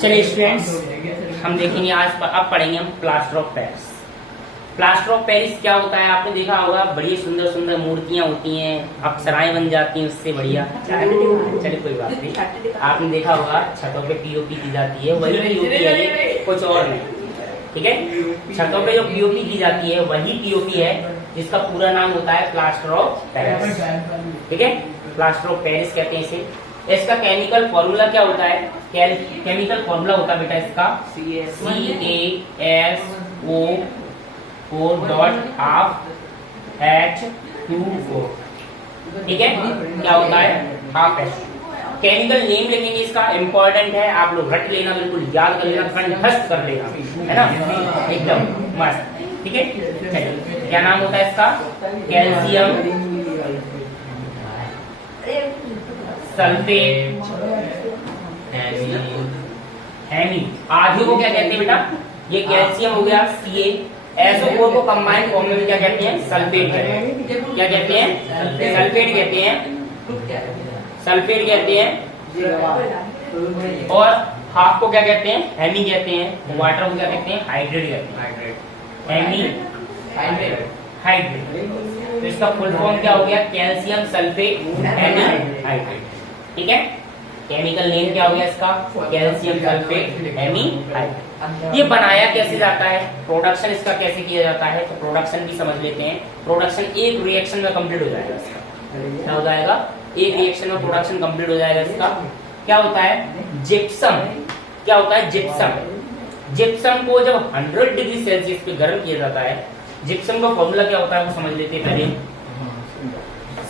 चलिए स्टूडेंट्स, हम देखेंगे आज अब पढ़ेंगे हम plaster of Paris. Plaster of Paris क्या होता है? आपने देखा होगा, बड़ी सुंदर सुंदर मूर्तियां होती हैं, अप्सराएं बन जाती हैं, उससे बढ़िया। चलिए कोई बात नहीं, आपने देखा होगा छतों पे पीओपी की जाती है, वही पीओपी है, कुछ और नहीं। ठीक है, छतों पे जो पीओपी की जाती है वही पीओपी है, जिसका पूरा नाम होता है प्लास्टर ऑफ पेरिस। ठीक है, प्लास्टर ऑफ पेरिस कहते हैं इसे। इसका केमिकल फॉर्मूला क्या होता है? केमिकल फॉर्मूला होता है बेटा इसका CaSO4.12H2O। ठीक है, क्या होता है? Half H। केमिकल नेम लिखेंगे इसका, इंपॉर्टेंट है, आप लोग रट लेना, बिल्कुल याद कर लेना, कंठस्थ कर लेना, है ना, एकदम मस्त। ठीक है, चलिए क्या नाम होता है इसका? Calcium sulphate hemi. आधे को क्या कहते हैं बेटा? ये कैल्शियम हो गया CaSO4 को कंबाइंड फॉर्म में क्या कहते हैं? सल्फेट कहते हैं। क्या कहते हैं? सल्फेट कहते हैं, सल्फेट कहते हैं। और हाफ को क्या कहते हैं? हेमी कहते हैं। वाटर को क्या कहते हैं? हाइड्रेट कहते हैं। Hemi hydrate. तो इसका फुल फॉर्म क्या हो गया? Calcium sulphate hemi hydrate. ठीक है, केमिकल नेम क्या हो गया इसका? Calcium sulphate hemi hydrate. ये बनाया कैसे जाता है? प्रोडक्शन इसका कैसे किया जाता है? तो प्रोडक्शन भी समझ लेते हैं। प्रोडक्शन एक रिएक्शन में कंप्लीट हो जाएगा इसका। क्या हो जाएगा? एक रिएक्शन में प्रोडक्शन कंप्लीट हो जाएगा इसका। क्या होता है? जिप्सम। क्या होता है? जिप्सम। जिप्सम को जब 100 डिग्री सेल्सियस पे गर्म किया जाता है, जिप्सम का फॉर्मूला क्या होता है वो समझ लेते हैं पहले।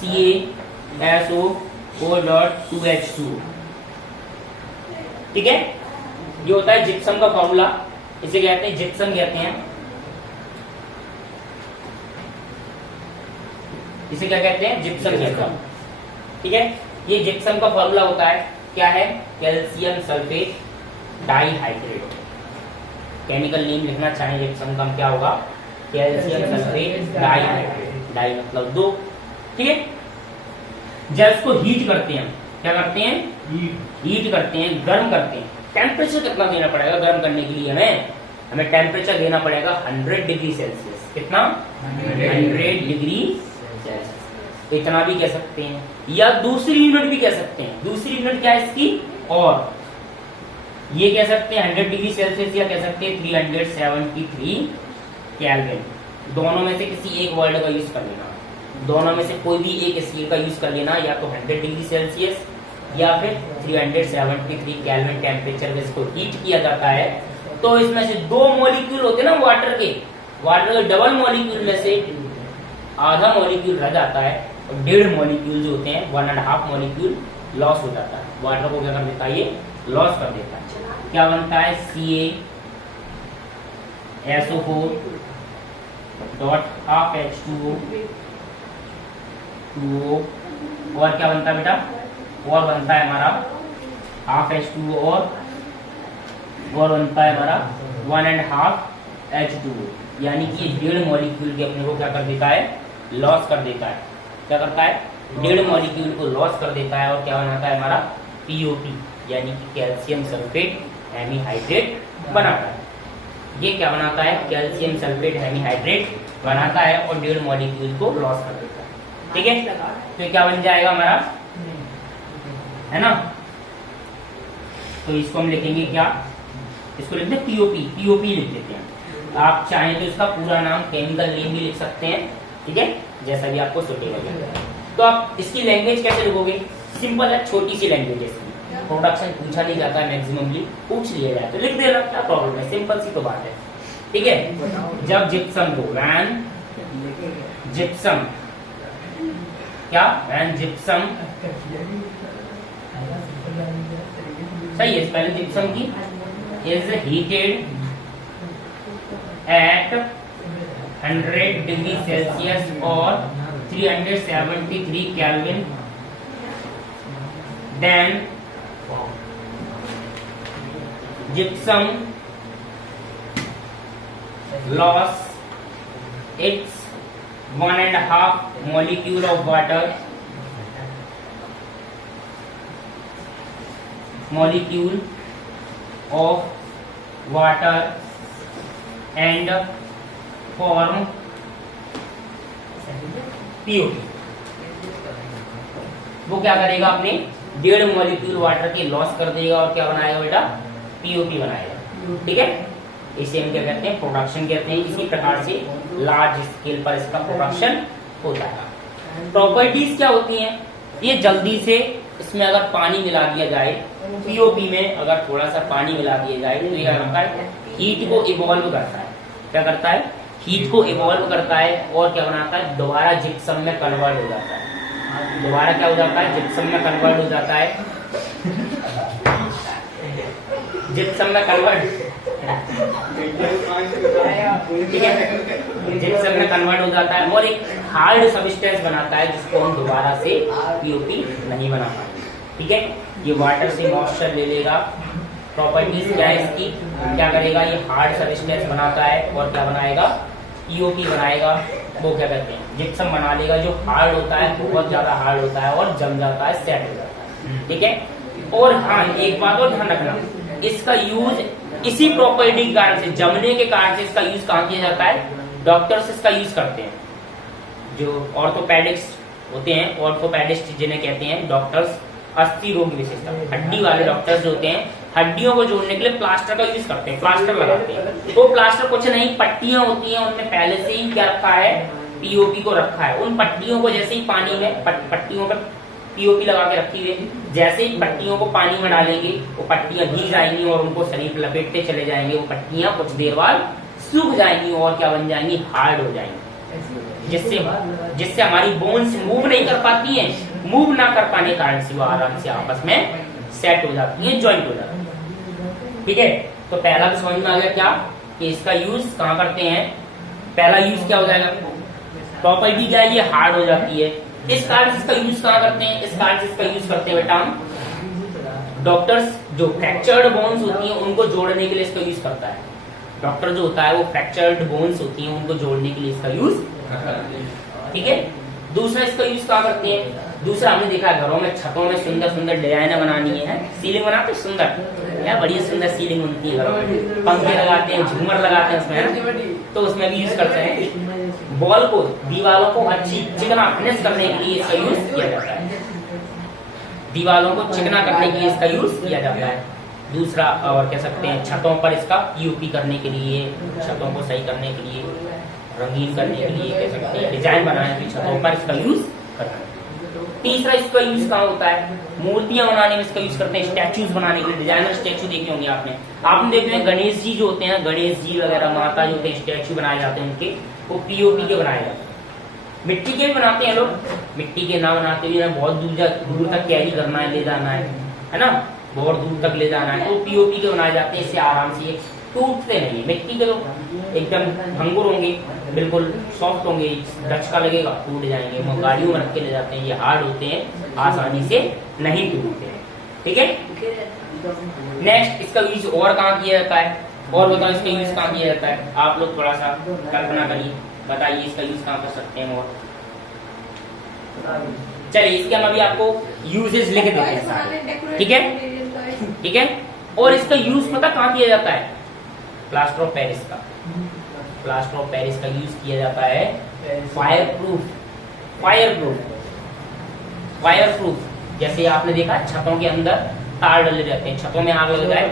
CaSO4.2H2। ठीक है, ये होता है जिप्सम का फॉर्मूला। इसे कहते हैं जिप्सम कहते हैं। इसे क्या कहते हैं? जिप्सम कहते हैं। ठीक है, ये जिप्सम का फॉर्मूला होता है, क्या है? Calcium sulphate dihydrate. Chemical name लिखना चाहें जिप्सम का क्या होगा? Calcium sulphate dihydrate. डाई मतलब 2। ठीक है, जब इसको हीट करते हैं, क्या करते हैं? हीट करते हैं, गर्म करते हैं। टेम्परेचर कितना देना पड़ेगा गर्म करने के लिए? हमें टेम्परेचर देना पड़ेगा 100 डिग्री सेल्सियस। कितना? 100 डिग्री सेल्सियस। इतना भी कह सकते हैं, या दूसरी यूनिट भी कह सकते हैं। दूसरी यूनिट क्या है इसकी? और ये कह सकते हैं 100 डिग्री सेल्सियस, या कह सकते हैं 373 केल्विन। दोनों में से किसी एक वर्ड का यूज कर लेना। दोनों में से कोई भी एक स्केल का यूज कर लेना, या तो 100 डिग्री सेल्सियस या फिर 373 केल्विन टेम्परेचर में इसको हीट किया जाता है। तो इसमें से 2 मॉलिक्यूल होते हैं ना वाटर के डबल मॉलिक्यूल में से आधा मॉलिक्यूल रह जाता है, और 1.5 मॉलिक्यूल जो होते हैं 1.5 मॉलिक्यूल लॉस हो जाता है। वाटर को क्या कर देता है? ये लॉस कर देता है। क्या बनता है? CaSO4.12H2O। और क्या बनता है बेटा? और बनता है हमारा हाफ H2O, और बनता है हमारा 1.5 H2O। यानी कि 1.5 मॉलिक्यूल के अपने को क्या कर देता है? लॉस कर देता है। क्या करता है? 1.5 मॉलिक्यूल को लॉस कर देता है, और क्या बनाता है? हमारा POP, यानी कि कैल्शियम सल्फेट हेमी हाइड्रेट बनाता है। ये क्या बनाता है? कैल्शियम सल्फेट हेमी हाइड्रेट बनाता है, और 1.5 मॉलिक्यूल को लॉस कर देता है। ठीक है, तो क्या बन जाएगा हमारा, है ना? तो इसको हम लिखेंगे क्या? इसको लिखते हैं पीओपी लिख देते हैं। आप चाहें तो इसका पूरा नाम, केमिकल नेम भी लिख सकते हैं। ठीक है, जैसा भी आपको सुटेबल है। तो आप इसकी लैंग्वेज कैसे लिखोगे? सिंपल है, छोटी सी लैंग्वेज है इसकी। प्रोडक्शन पूछा नहीं जाता है, मैक्सिममली पूछ लिया जाए तो लिख देना, क्या प्रॉब्लम है? सिंपल सी तो बात है। ठीक है, जब जिप्सम को जिप्सम क्या? जिप्सम सही है, पहले जिप्सम की is heated at 100 degree Celsius और 373 kelvin, then gypsum loss its 1.5 molecule of water molecule of water and form POP. वो क्या करेगा, अपने 1.5 मॉलिक्यूल वाटर की लॉस कर देगा और क्या बनाएगा बेटा, पीओपी बनाएगा। ठीक है, इसे हम क्या कहते हैं, प्रोडक्शन कहते हैं। इसी प्रकार से लार्ज स्केल पर इसका प्रोडक्शन होता है। प्रॉपर्टीज क्या होती हैं, ये जल्दी से, इसमें अगर पानी मिला दिया जाए, पीओपी में अगर थोड़ा सा पानी मिला दिया जाए तो ये क्या करता है, हीट को इवॉल्व करता है। क्या करता है, हीट को इवॉल्व करता है और क्या बनाता है, दोबारा जिप्सम में कन्वर्ट हो जाता है। दोबारा क्या हो जाता है, जिप्सम में कन्वर्ट हो जाता है। जिप्सम में कन्वर्ट, ठीक है, जिप्सम में कन्वर्ट हो जाता है और एक हार्ड सबस्टेंस बनाता है जिसको हम दोबारा से पीओपी नहीं बना पाएंगे। ठीक है, ये वाटर से मॉइस्चर ले लेगा। प्रॉपर्टीज क्या है इसकी, क्या करेगा, ये हार्ड सबस्टेंस बनाता है और क्या बनाएगा, पीओपी बनाएगा। वो क्या कहते हैं, जिप्सम बना लेगा, जो हार्ड होता है, बहुत ज्यादा हार्ड होता है और जम जाता है, सेट हो जाता है। ठीक है, और हाँ एक बात और ध्यान रखना, इसका यूज इसी प्रॉपर्टी के कारण से, जमने के कारण से इसका यूज कहाँ किया जाता है, डॉक्टर्स इसका यूज करते हैं। जो ऑर्थोपेडिक्स होते हैं, ऑर्थोपेडिस्ट जिन्हें कहते हैं डॉक्टर्स, अस्थि रोग विशेषज्ञ, हड्डी वाले डॉक्टर्स जो होते हैं, हड्डियों को जोड़ने के लिए प्लास्टर का यूज करते हैं, प्लास्टर लगाते हैं। तो प्लास्टर कुछ नहीं, पट्टियां होती हैं, उनमें पहले से ही क्या रखा है, पीओपी को रखा है। उन पट्टियों को जैसे ही पानी में, पट्टियों पर पीओपी लगा के रखी हुई, जैसे ही पट्टियों को पानी में डालेंगे वो पट्टियां भीग जाएंगी और उनको शरीर लपेटते चले जाएंगे। वो पट्टियां कुछ देर बाद सूख जाएंगी और क्या बन जाएंगी, हार्ड हो जाएंगी, जिससे हमारी बोन्स मूव नहीं कर पाती हैं। मूव ना कर पाने के कारण से वो आराम से आपस में सेट हो जाती है, ज्वाइंट हो जाती है। ठीक है, तो पहला भी समझ में आ गया क्या, कि इसका यूज कहाँ करते हैं। पहला यूज क्या हो जाएगा, प्रॉपर्टी क्या है, ये हार्ड हो जाती है, इस कारण से इसका यूज कहाँ करते हैं, इस कारण से इसका यूज करते हैं बेटा हम डॉक्टर्स, जो फ्रैक्चर्ड बोन्स होती हैं उनको जोड़ने के लिए इसका यूज करता है। डॉक्टर जो होता है वो फ्रैक्चर्ड बोन्स होती हैं उनको जोड़ने के लिए इसका यूज करता है। ठीक है, दूसरा इसका यूज कहाँ करते हैं, दूसरा हमने देखा है घरों में, छतों में सुंदर सुंदर डिजाइने बनानी है, सीलिंग बनाते सुंदर, यार बड़ी सुंदर सीलिंग बनती है घरों में, पंखे लगाते हैं, झूमर लगाते हैं उसमें, तो उसमें भी यूज करते हैं। बॉल को, दीवारों को अच्छी चिकना फिनिश करने के लिए इसका यूज किया जाता है। दीवारों को चिकना करने के लिए इसका यूज किया जाता है। दूसरा और कह सकते हैं छतों पर इसका पीओपी करने के लिए, छतों को सही करने के लिए, रंगीन करने के लिए, कह सकते हैं डिजाइन बनाने के लिए छतों पर इसका यूज करना है। तीसरा इसका यूज कहाँ होता है, मूर्तियां बनाने में इसका यूज करते हैं, स्टैचूज बनाने के लिए। डिजाइनर स्टैचू देखे होंगे आपने देखे हैं, गणेश जी जो होते हैं, गणेश जी वगैरह, माता जो होते हैं, स्टैचू बनाए जाते हैं उनके, वो पीओपी के बनाए जाते हैं। मिट्टी के भी बनाते हैं लोग, मिट्टी के ना बनाते हुए बहुत दूर तक कैरी करना है, ले जाना है ना, बहुत दूर तक ले जाना है, तो पीओपी के बनाए जाते हैं। इससे आराम से टूटते नहीं है। मिट्टी के तो एकदम भंगुर होंगे, बिल्कुल सॉफ्ट होंगे, धचका लगेगा टूट जाएंगे। वो गाड़ियों में रख के ले जाते हैं, ये हार्ड होते हैं, आसानी से नहीं टूटते हैं। ठीक है, नेक्स्ट इसका यूज और कहाँ किया जाता है, और बताओ इसका यूज कहाँ किया जाता है, आप लोग थोड़ा सा कल्पना करिए, बताइए इसका यूज कहाँ कर सकते हैं। और चलिए इसके हम अभी आपको यूजेस लिख देते हैं सारे। ठीक है, ठीक है, और इसका यूज पता कहाँ किया जाता है, प्लास्टर ऑफ पेरिस का, प्लास्टर ऑफ पेरिस का यूज किया जाता है फायर प्रूफ। जैसे आपने देखा छतों के अंदर तार डले रहते हैं, छतों में आग लग जाए,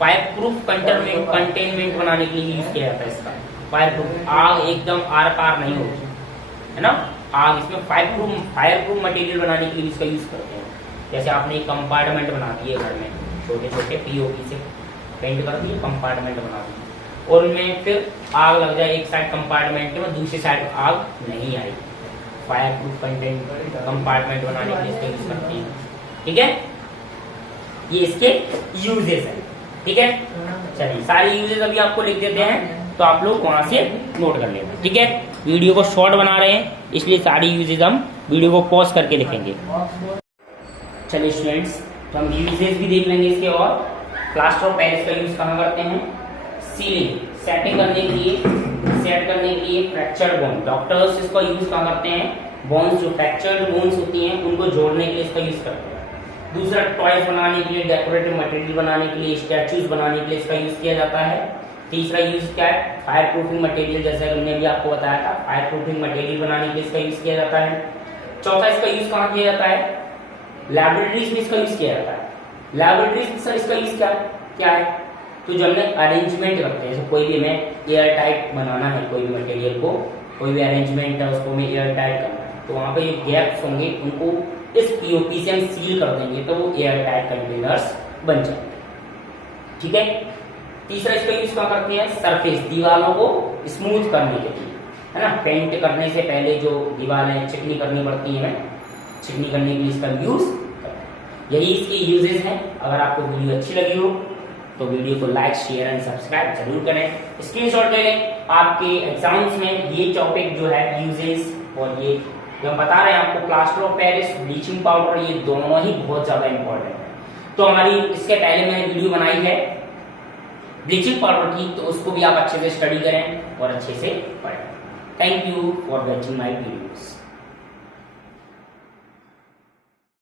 फायर प्रूफ कंटेनमेंट बनाने के लिए यूज किया जाता है इसका। फायर प्रूफ, आग एकदम आर पार नहीं होगी, है ना, आग इसमें फायर प्रूफ मटेरियल बनाने के लिए इसका यूज करते हैं। जैसे आपने एक कंपार्टमेंट बना दिए घर में, छोटे छोटे पीओपी से पेंट कर दिए, कंपार्टमेंट बना दिए, और उनमें फिर आग लग जाए एक साइड कंपार्टमेंट में, दूसरी साइड आग नहीं आएगी। फायर प्रूफ कंपार्टमेंट बनाने के लिए इसका यूज करते हैं। ठीक है, ये इसके यूजेस है। ठीक है, चलिए सारे यूजेस अभी आपको लिख देते हैं, तो आप लोग वहां से नोट कर लेना। ठीक है, वीडियो को शॉर्ट बना रहे हैं इसलिए सारी यूजेस हम वीडियो को पॉज करके लिखेंगे। चलिए स्टूडेंट्स, तो हम यूजेस भी देख लेंगे इसके। और प्लास्टर ऑफ पेरिस का यूज कहाँ करते हैं, सीलिंग सेटिंग करने के लिए, सेट करने के लिए। फ्रैक्चर्ड बोन, डॉक्टर्स इसका यूज कहाँ करते हैं, बोन्स जो फ्रैक्चर्ड बोन्स होती हैं उनको जोड़ने के लिए इसका यूज करते हैं। दूसरा टॉयज बनाने के लिए, डेकोरेटिव मटेरियल बनाने के लिए, स्टैचूज बनाने के लिए इसका यूज किया जाता है। तीसरा यूज क्या है, फायर प्रूफिंग मटेरियल, जैसे हमने भी आपको बताया था, फायर प्रूफिंग मटेरियल बनाने के लिए इसका यूज किया जाता है। चौथा इसका यूज कहाँ किया जाता है, लैबोरेटरीज में इसका यूज किया जाता है। लैबोरेटरीज में सर इसका यूज क्या है, तो जब हमने अरेंजमेंट करते हैं, जैसे कोई भी हमें एयर टाइट बनाना है, कोई भी मटेरियल को, कोई भी अरेंजमेंट है उसको हमें एयर टाइट करना है, तो वहां पे जो गैप्स होंगे उनको इस पीओपी से हम सील कर देंगे, तो वो एयर टाइट कंटेनर्स बन जाएंगे। ठीक है। तीसरा इसका यूज क्या करते हैं, सरफेस, दीवारों को स्मूथ करने के लिए, है ना, पेंट करने से पहले जो दीवारें चिकनी करनी पड़ती है, हमें चिकनी करने के लिए इसका यूज करते हैं। यही इसके यूजेस हैं। अगर आपको वीडियो अच्छी लगी हो तो वीडियो को लाइक, शेयर एंड सब्सक्राइब जरूर करें। स्क्रीनशॉट ले लें, आपके एग्जाम्स में ये टॉपिक जो है यूजेस और ये जो हम बता रहे हैं आपको, plaster of Paris, bleaching powder, ये दोनों ही बहुत ज्यादा इंपॉर्टेंट है। तो हमारी इसके पहले मैंने वीडियो बनाई है ब्लीचिंग पाउडर की, तो उसको भी आप अच्छे से स्टडी करें और अच्छे से पढ़ें। Thank you for watching my videos.